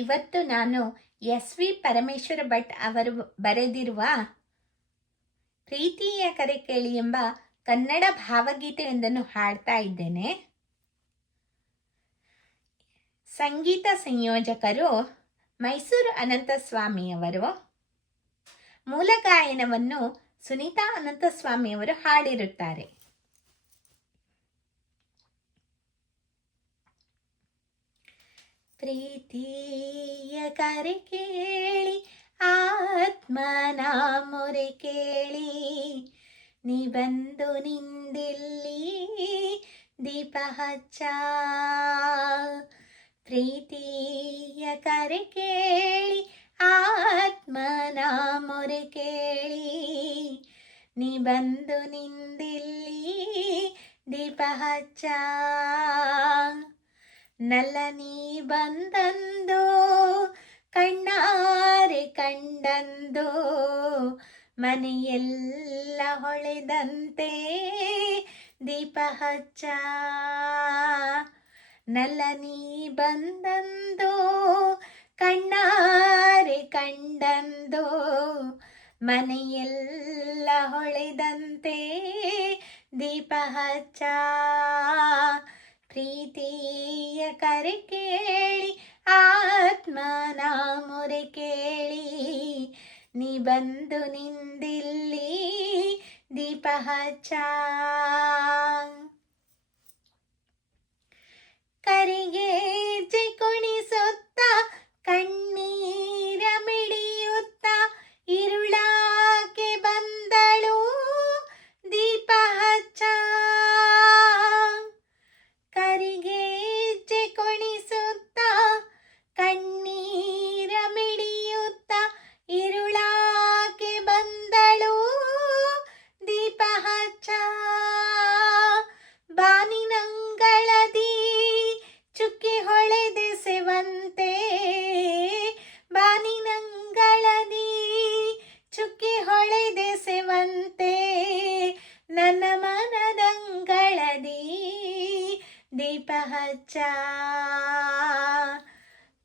ಇವತ್ತು ನಾನು ಎಸ್.ವಿ. ಪರಮೇಶ್ವರ ಭಟ್ ಅವರು ಬರೆದಿರುವ ಪ್ರೀತಿಯ ಕರೆ ಕೇಳಿ ಎಂಬ ಕನ್ನಡ ಭಾವಗೀತೆಯೊಂದನ್ನು ಹಾಡ್ತಾ ಇದ್ದೇನೆ. ಸಂಗೀತ ಸಂಯೋಜಕರು ಮೈಸೂರು ಅನಂತಸ್ವಾಮಿಯವರು. ಮೂಲ ಗಾಯನವನ್ನು ಸುನೀತಾ ಅನಂತಸ್ವಾಮಿಯವರು ಹಾಡಿರುತ್ತಾರೆ. ಪ್ರೀತಿಯ ಕರೆ ಕೇಳಿ ಆತ್ಮನ ಮೊರೆ ಕೇಳಿ, ನೀ ಬಂದು ನಿಂದಿಲ್ಲಿ ದೀಪ ಹಚ್ಚ. ಪ್ರೀತಿಯ ಕರೆ ಕೇಳಿ ಆತ್ಮನ ಮೊರೆ ಕೇಳಿ, ನೀ ಬಂದು ನಿಂದಿಲ್ಲಿ ದೀಪ ಹಚ್ಚ. ನಲ್ಲ ನೀ ಬಂದಂದೋ ಕಣ್ಣಾರೆ ಕಂಡಂದೋ, ಮನೆಯೆಲ್ಲ ಹೊಳೆದಂತೆ ದೀಪ ಹಚ್ಚ. ನಲ್ಲ ನೀ ಬಂದಂದೋ ಕಣ್ಣಾರೆ ಕಂಡಂದೋ, ಮನೆಯೆಲ್ಲ ಹೊಳೆದಂತೆ ದೀಪ ಹಚ್ಚ. ಪ್ರೀತಿಯ ಕರೆ ಕೇಳಿ ಆತ್ಮನ ಮೊರೆ ಕೇಳಿ, ನೀ ಬಂದು ನಿಂದಿಲ್ಲಿ ದೀಪ ಹಚ್ಚ. ಕರಿಗೆ ಕುಣಿಸುತ್ತ ಕಣ್ಣೀರ ಮಿಡಿಯುತ್ತ, ಇರುಳಾಕೆ ಬಂದಳು ದೀಪ ಹಚ್ಚ. ಕರಿಗೆ ಕುಣಿಸುತ್ತ ಕಣ್ಣೀರ ಮಿಡಿಯುತ್ತ, ಇರುಳಾಕೆ ಬಂದಳು ದೀಪ ಹಚ್ಚ. ಬಾನಿನಂಗಳದಿ ಚುಕ್ಕಿ ಹೊಳೆದೆ ಸೆವಂತೆ, ಬಾನಿನಂಗಳದಿ ಚುಕ್ಕಿ ಹೊಳೆದೆ ಸೆವಂತೆ, ನನ್ನ ಮನದಂಗಳದಿ ದೀಪ ಹಚ್ಚ.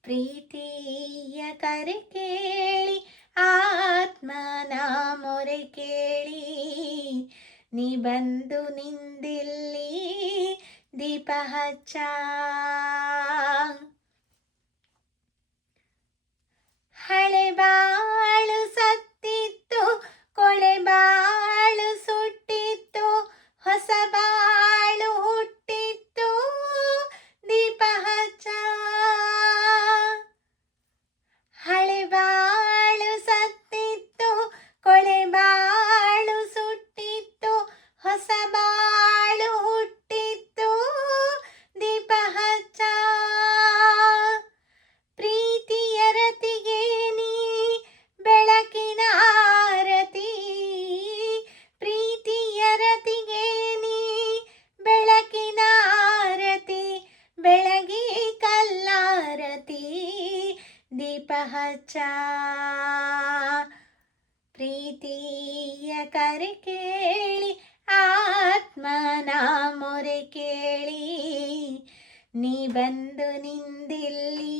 ಪ್ರೀತಿಯ ಕರೆ ಕೇಳಿ ಆತ್ಮನ ಮೊರೆ ಕೇಳಿ, ನೀ ಬಂದು ನಿಂದಿಲ್ಲಿ ದೀಪ ಹಚ್ಚ. ಹಳೆ ಬಾಳು ಸತ್ತಿತ್ತು, ಕೊಳೆ ಬಾಳು ಸುಟ್ಟಿತ್ತು, ಹೊಸ ಬಾಳು ಹುಟ್ಟಿತ್ತು ದೀಪ ಹಚ್ಚ. ಹಳೆ ಬಾಳು ಸತ್ತಿತ್ತು, ಕೊಳೆ ಬಾಳು ಸುಟ್ಟಿತ್ತು, ಹೊಸ ಬಾಳು ಹುಟ್ಟಿತ್ತು ದೀಪ ಹಚ್ಚ. ಪ್ರೀತಿಯ ರತಿಗೆ ನೀ ಬೆಳಕಿನ ಆರತಿ, ಪ್ರೀತಿಯ ರತಿಗೆ ನೀ ಬೆಳಕಿನ ಆರತಿ, ಬೆಳಗಿ ಕಲ್ಲಾರತಿ ದೀಪ ಹಚ್ಚ. ಪ್ರೀತಿಯ ಕರೆ ಕೇಳಿ ಆತ್ಮನ ಮೊರೆ ಕೇಳಿ, ನೀ ಬಂದು ನಿಂದಿಲ್ಲಿ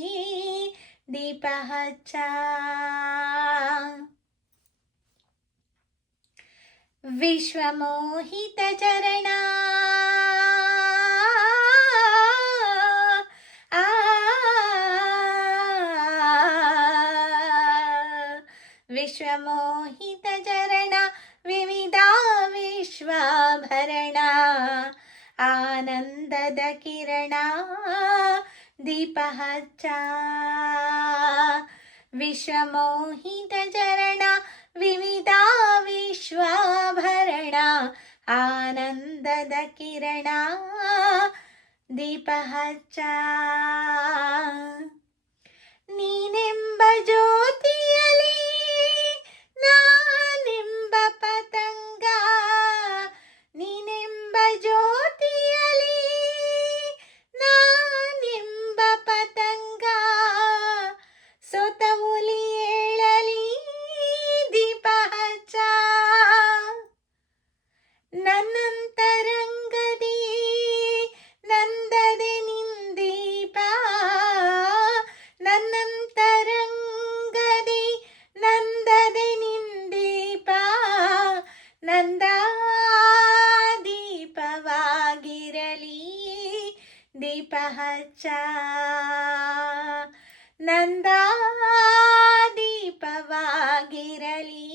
ದೀಪ ಹಚ್ಚ. ವಿಶ್ವಮೋಹಿತ ಚರಣ ವಿಶ್ವಮೋಹಿತ ಚರಣ, ವಿವಿಧ ವಿಶ್ವಾಭರಣ, ಆನಂದದ ಕಿರಣ ದೀಪ ಹಚ್ಚ. ವಿಶ್ವಮೋಹಿತ ಚರಣ, ವಿವಿಧ ವಿಶ್ವಾಭರಣ, ಆನಂದದ ಕಿರಣ ದೀಪ ಹಚ್ಚ. ನೀನೆಂಬ ಜ್ಯೋತಿಯಲಿ ನಾನೆಂಬ ಪತಂಗ, ನೀನೆಂಬ ಜ್ಯೋತಿಯಲಿ ನಾನೆಂಬ ಪತಂಗ, ಸೊತವುಲಿ ಏಳಲಿ ದೀಪ ಹಚ್ಚ. ನನ್ನಂತರಂಗದಿ ನಂದದೆ ನಿಂದೀಪ, ನಂದ ದೀಪವಾಗಿರಲಿ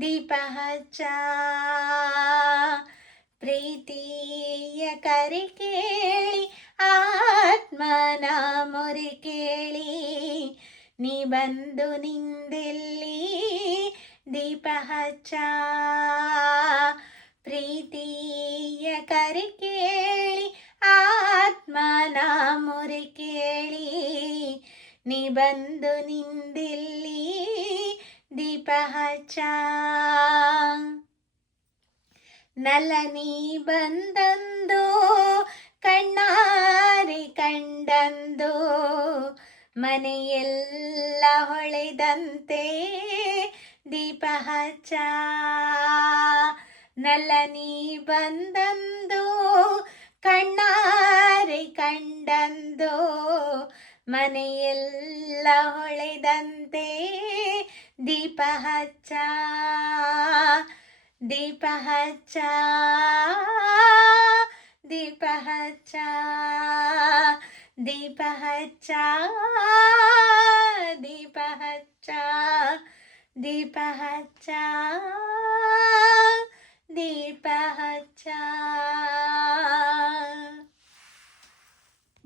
ದೀಪ ಹಚ್ಚ ಪ್ರೀತಿಯ ಕರೆ ಕೇಳಿ ಆತ್ಮನ ಮೊರೆ ಕೇಳಿ ನೀ ಬಂದು ನಿಂದಿಲ್ಲಿ ದೀಪ ಹಚ್ಚ ಪ್ರೀತಿಯ ಕರೆ ಕೇಳಿ ಆತ್ಮನ ಮೊರೆ ಕೇಳಿ ನೀ ಬಂದು ನಿಂದಿಲ್ಲಿ ದೀಪ ಹಚ್ಚ ನಲ ನೀ ಬಂದಂದು ಕಣ್ಣಾರೆ ಕಂಡಂದು ಮನೆಯೆಲ್ಲ ಹೊಳೆದಂತೆ ದೀಪ ಹಚ್ಚ ನಲ ನೀ ಬಂದಂದು ಕಣ್ಣಾರೆ ಕಂಡಂದು ಮನೆಯೆಲ್ಲ ಹೊಳೆದಂತೆ ದೀಪ ಹಚ್ಚ ದೀಪ ಹಚ್ಚ ದೀಪ ಹಚ್ಚ ದೀಪ ಹಚ್ಚ ದೀಪ ಹಚ್ಚ ದೀಪ ಹಚ್ಚ ದೀಪ ಹಚ್ಚ